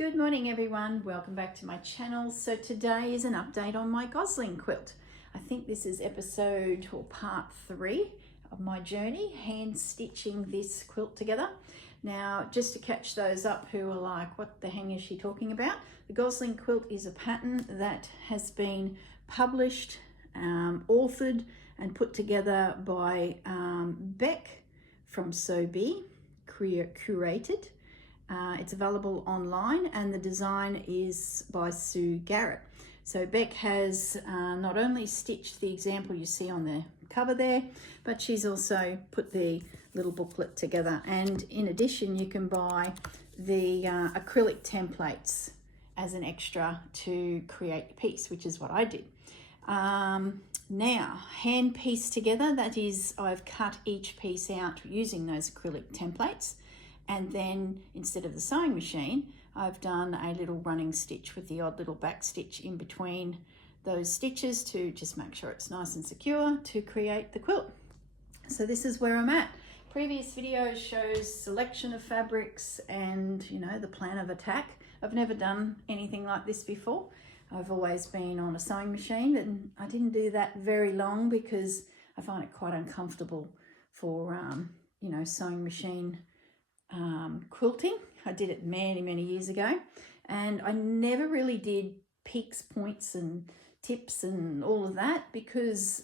Good morning everyone, welcome back to my channel. So today is an update on my Gosling quilt. I think this is episode or part 3 of my journey hand stitching this quilt together. Now just to catch those up who are like, what the hell is she talking about? The Gosling quilt is a pattern that has been published, authored and put together by Bec from Sewbehome, curated. It's available online and the design is by Sue Garrett. So Bec has not only stitched the example you see on the cover there, but she's also put the little booklet together. And in addition, you can buy the acrylic templates as an extra to create your piece, which is what I did. Now, hand piece together, that is, I've cut each piece out using those acrylic templates. And then instead of the sewing machine, I've done a little running stitch with the odd little back stitch in between those stitches to just make sure it's nice and secure to create the quilt. So this is where I'm at. Previous videos shows selection of fabrics and, you know, the plan of attack. I've never done anything like this before. I've always been on a sewing machine, and I didn't do that very long because I find it quite uncomfortable for, you know, sewing machine quilting. I did it many years ago, and I never really did peaks, points and tips and all of that because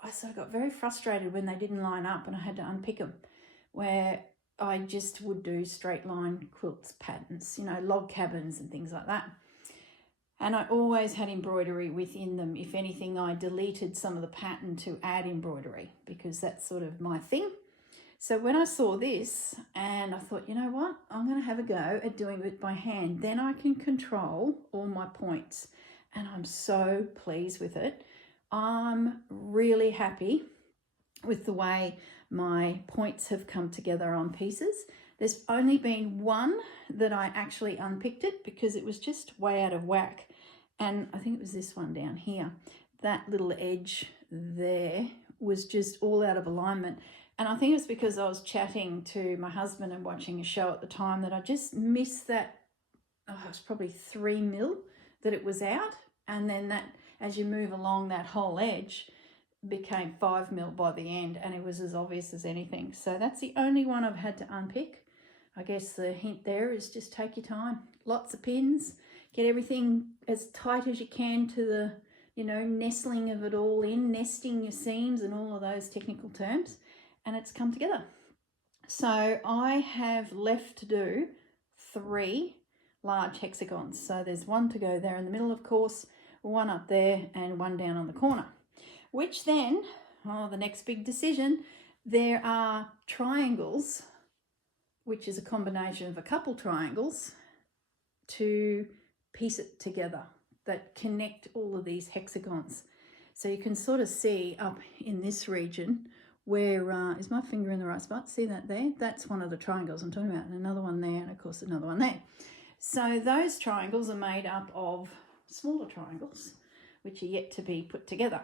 I got very frustrated when they didn't line up and I had to unpick them, where I just would do straight line quilts patterns, you know, log cabins and things like that. And I always had embroidery within them. If anything, I deleted some of the pattern to add embroidery because that's sort of my thing. So when I saw this, and I thought, you know what, I'm going to have a go at doing it by hand. Then I can control all my points, and I'm so pleased with it. I'm really happy with the way my points have come together on pieces. There's only been one that I actually unpicked it because it was just way out of whack. And I think it was this one down here. That little edge there was just all out of alignment. And I think it's because I was chatting to my husband and watching a show at the time that I just missed that, it was probably 3 mil that it was out. And then that, as you move along, that whole edge became 5 mil by the end, and it was as obvious as anything. So that's the only one I've had to unpick. I guess the hint there is just take your time. Lots of pins, get everything as tight as you can to the, you know, nestling of it all in, nesting your seams and all of those technical terms. And it's come together. So I have left to do 3 large hexagons. So there's one to go there in the middle, of course, one up there and one down on the corner, which then, the next big decision, there are triangles, which is a combination of a couple triangles to piece it together that connect all of these hexagons. So you can sort of see up in this region where, is my finger in the right spot? See that there? That's one of the triangles I'm talking about, and another one there, and of course another one there. So those triangles are made up of smaller triangles, which are yet to be put together.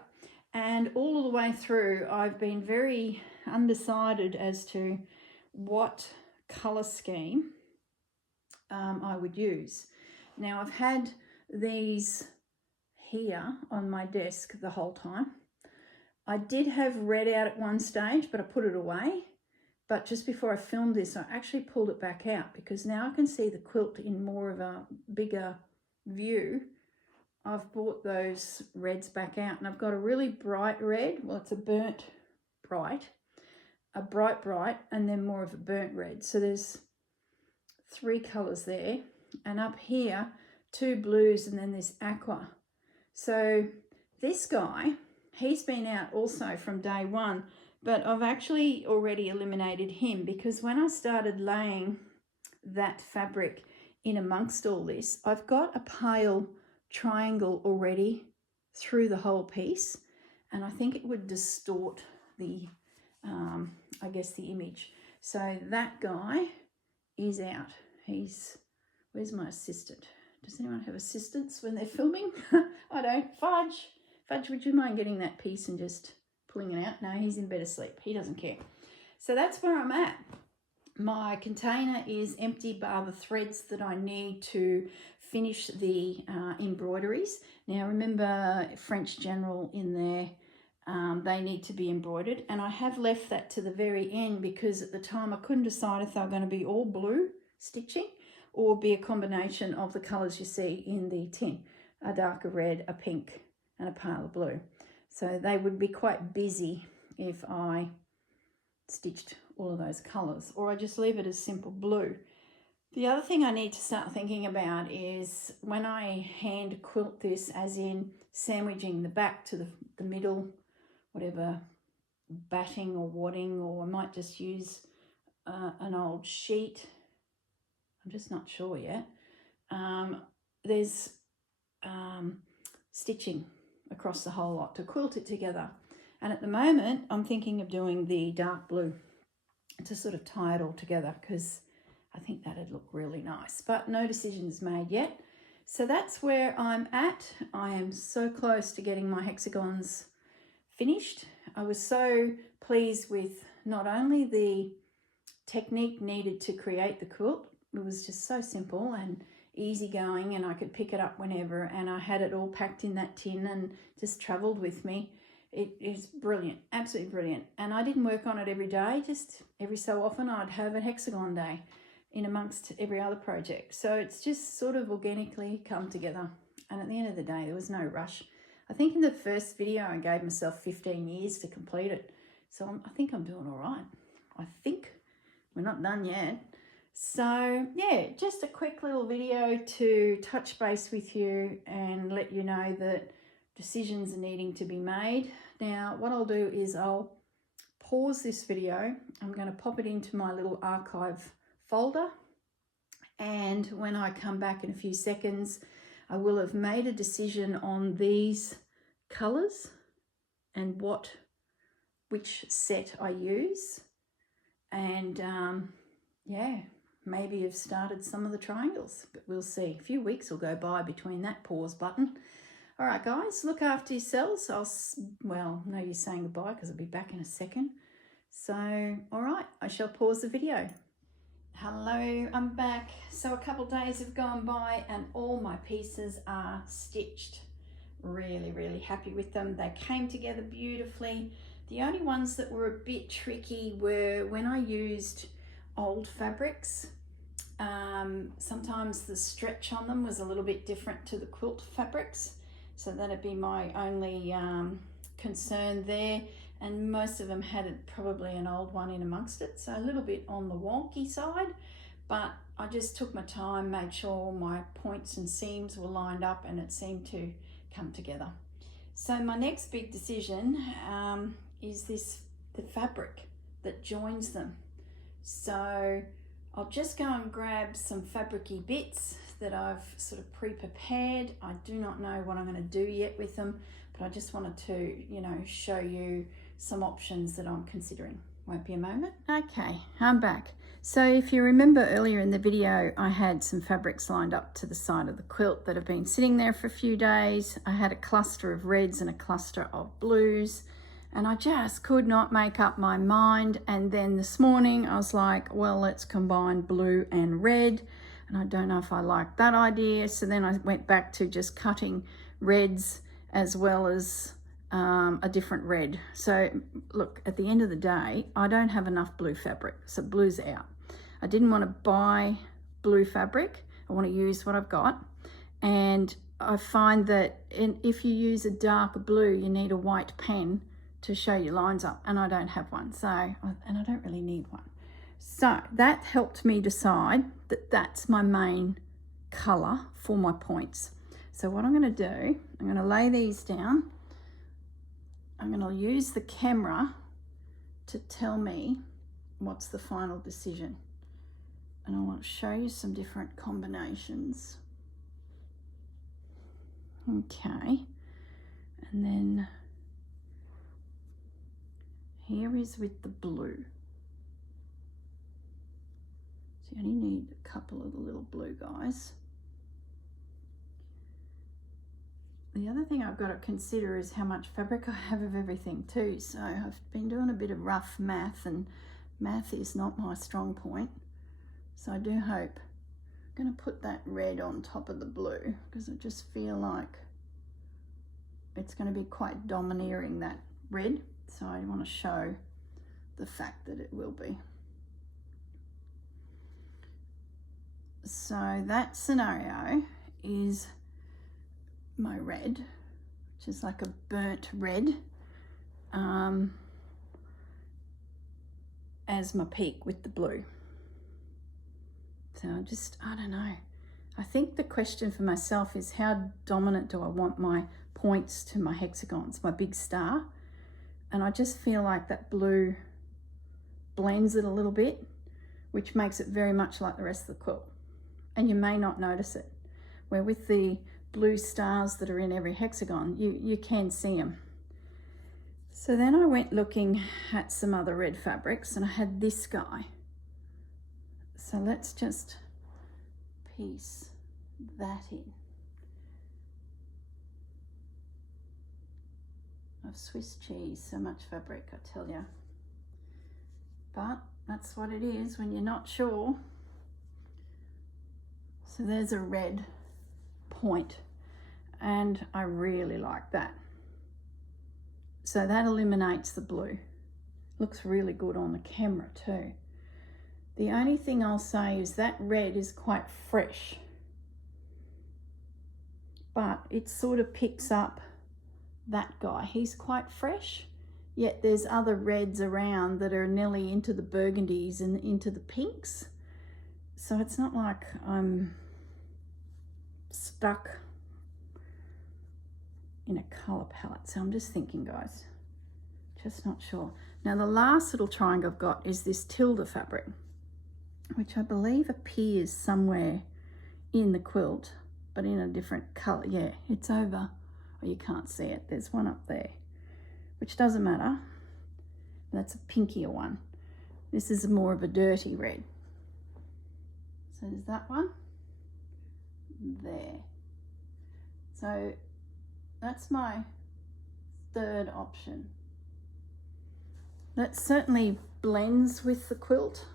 And all of the way through, I've been very undecided as to what colour scheme I would use. Now, I've had these here on my desk the whole time. I did have red out at one stage, but I put it away. But just before I filmed this, I actually pulled it back out because now I can see the quilt in more of a bigger view. I've brought those reds back out, and I've got a really bright red. Well, it's a burnt bright, a bright, and then more of a burnt red. So there's 3 colours there. And up here, 2 blues, and then this aqua. So this guy, he's been out also from day one, but I've actually already eliminated him because when I started laying that fabric in amongst all this, I've got a pale triangle already through the whole piece, and I think it would distort the, I guess, the image. So that guy is out. Where's my assistant? Does anyone have assistants when they're filming? I don't. Fudge, would you mind getting that piece and just pulling it out? No, he's in bed asleep. He doesn't care. So that's where I'm at. My container is empty bar the threads that I need to finish the embroideries. Now remember French General in there, they need to be embroidered, and I have left that to the very end because at the time I couldn't decide if they were going to be all blue stitching or be a combination of the colours you see in the tin, a darker red, a pink and a paler blue. So they would be quite busy if I stitched all of those colours, or I just leave it as simple blue. The other thing I need to start thinking about is when I hand quilt this, as in sandwiching the back to the middle, whatever batting or wadding, or I might just use an old sheet. I'm just not sure yet. There's stitching across the whole lot to quilt it together. And at the moment, I'm thinking of doing the dark blue to sort of tie it all together because I think that'd look really nice. But no decisions made yet. So that's where I'm at. I am so close to getting my hexagons finished. I was so pleased with not only the technique needed to create the quilt, it was just so simple and easy going, and I could pick it up whenever, and I had it all packed in that tin and just travelled with me. It is brilliant, absolutely brilliant. And I didn't work on it every day, just every so often I'd have a hexagon day in amongst every other project. So it's just sort of organically come together. And at the end of the day, there was no rush. I think in the first video, I gave myself 15 years to complete it. So I think I'm doing all right. I think we're not done yet. So yeah, just a quick little video to touch base with you and let you know that decisions are needing to be made. Now, what I'll do is I'll pause this video. I'm going to pop it into my little archive folder. And when I come back in a few seconds, I will have made a decision on these colours and which set I use. And yeah, maybe have started some of the triangles, but we'll see. A few weeks will go by between that pause button. All right, guys, look after yourselves. Well, no use saying goodbye because I'll be back in a second. So, all right, I shall pause the video. Hello, I'm back. So a couple of days have gone by and all my pieces are stitched. Really, really happy with them. They came together beautifully. The only ones that were a bit tricky were when I used old fabrics. Sometimes the stretch on them was a little bit different to the quilt fabrics. So that'd be my only concern there. And most of them had probably an old one in amongst it. So a little bit on the wonky side, but I just took my time, made sure my points and seams were lined up and it seemed to come together. So my next big decision is the fabric that joins them. So I'll just go and grab some fabricy bits that I've sort of pre-prepared. I do not know what I'm going to do yet with them, but I just wanted to, show you some options that I'm considering. Won't be a moment. Okay, I'm back. So if you remember earlier in the video, I had some fabrics lined up to the side of the quilt that have been sitting there for a few days. I had a cluster of reds and a cluster of blues, and I just could not make up my mind. And then this morning I was like, well, let's combine blue and red. And I don't know if I like that idea. So then I went back to just cutting reds as well as a different red. So look, at the end of the day, I don't have enough blue fabric, so blue's out. I didn't want to buy blue fabric. I want to use what I've got. And I find that if you use a dark blue, you need a white pen to show your lines up, and I don't have one. And I don't really need one. So that helped me decide that that's my main color for my points. So what I'm going to do, I'm going to lay these down. I'm going to use the camera to tell me what's the final decision. And I want to show you some different combinations. Okay. And then here is with the blue. So you only need a couple of the little blue guys. The other thing I've got to consider is how much fabric I have of everything too. So I've been doing a bit of rough math and Math is not my strong point, so I do hope. I'm going to put that red on top of the blue because I just feel like it's going to be quite domineering, that red, so I want to show the fact that it will be. So that scenario is my red, which is like a burnt red, as my peak with the blue. So I don't know. I think the question for myself is, how dominant do I want my points to my hexagons, my big star? And I just feel like that blue blends it a little bit, which makes it very much like the rest of the quilt. And you may not notice it, where with the blue stars that are in every hexagon, you can see them. So then I went looking at some other red fabrics, and I had this guy. So let's just piece that in. Of Swiss cheese, so much fabric, I tell you. But that's what it is when you're not sure. So there's a red point, and I really like that. So that eliminates the blue. Looks really good on the camera too. The only thing I'll say is that red is quite fresh, but it sort of picks up that guy. He's quite fresh, yet there's other reds around that are nearly into the burgundies and into the pinks. So it's not like I'm stuck in a colour palette. So I'm just thinking, guys, just not sure. Now the last little triangle I've got is this tilde fabric, which I believe appears somewhere in the quilt, but in a different colour. Yeah, it's over. Oh, you can't see it. There's one up there, which doesn't matter. That's a pinkier one. This is more of a dirty red. So there's that one there. So that's my third option. That certainly blends with the quilt.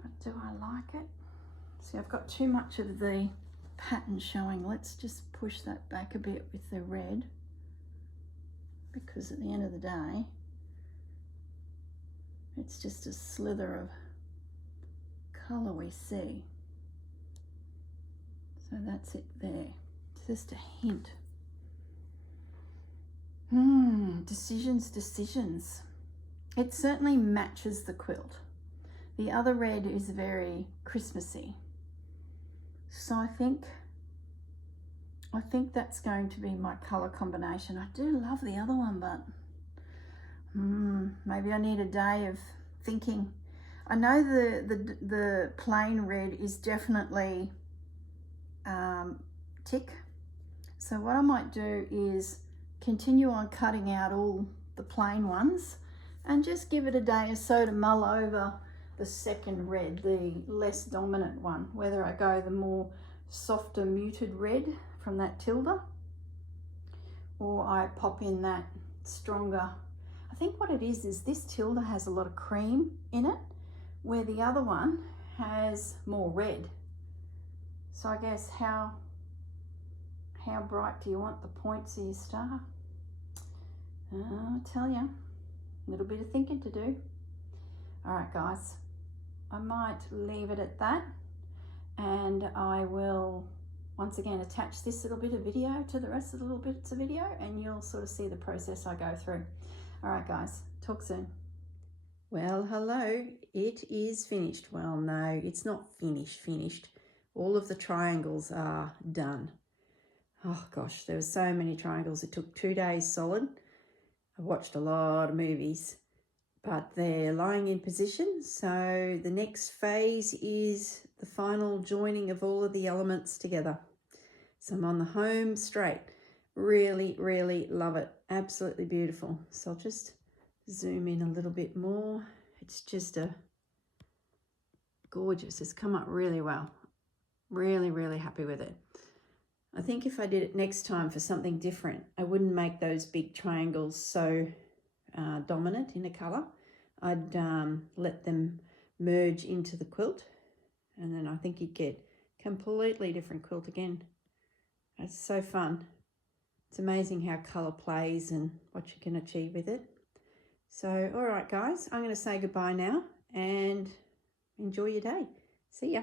But do I like it? See, I've got too much of the pattern showing. Let's just push that back a bit with the red, because at the end of the day, it's just a slither of colour we see. So that's it there. It's just a hint. Decisions. It certainly matches the quilt. The other red is very Christmassy. So I think that's going to be my colour combination. I do love the other one, but maybe I need a day of thinking. I know the plain red is definitely tick. So what I might do is continue on cutting out all the plain ones and just give it a day or so to mull over the second red, the less dominant one, whether I go the more softer muted red from that tilde, or I pop in that stronger. I think what it is this tilde has a lot of cream in it, where the other one has more red. So I guess how bright do you want the points of your star? I'll tell you, a little bit of thinking to do. All right, guys, I might leave it at that, and I will once again attach this little bit of video to the rest of the little bits of video, and you'll sort of see the process I go through. All right, guys, talk soon. Well, hello, it is finished. Well, no, it's not finished. All of the triangles are done. Oh gosh, there were so many triangles. It took 2 days solid. I watched a lot of movies, but they're lying in position. So the next phase is the final joining of all of the elements together. So I'm on the home straight. Really, really love it. Absolutely beautiful. So I'll just zoom in a little bit more. It's just gorgeous. It's come up really well. Really, really happy with it. I think if I did it next time for something different, I wouldn't make those big triangles so dominant in a colour, I'd let them merge into the quilt, and then I think you'd get completely different quilt again. It's so fun. It's amazing how colour plays and what you can achieve with it. So, all right, guys, I'm going to say goodbye now and enjoy your day. See ya.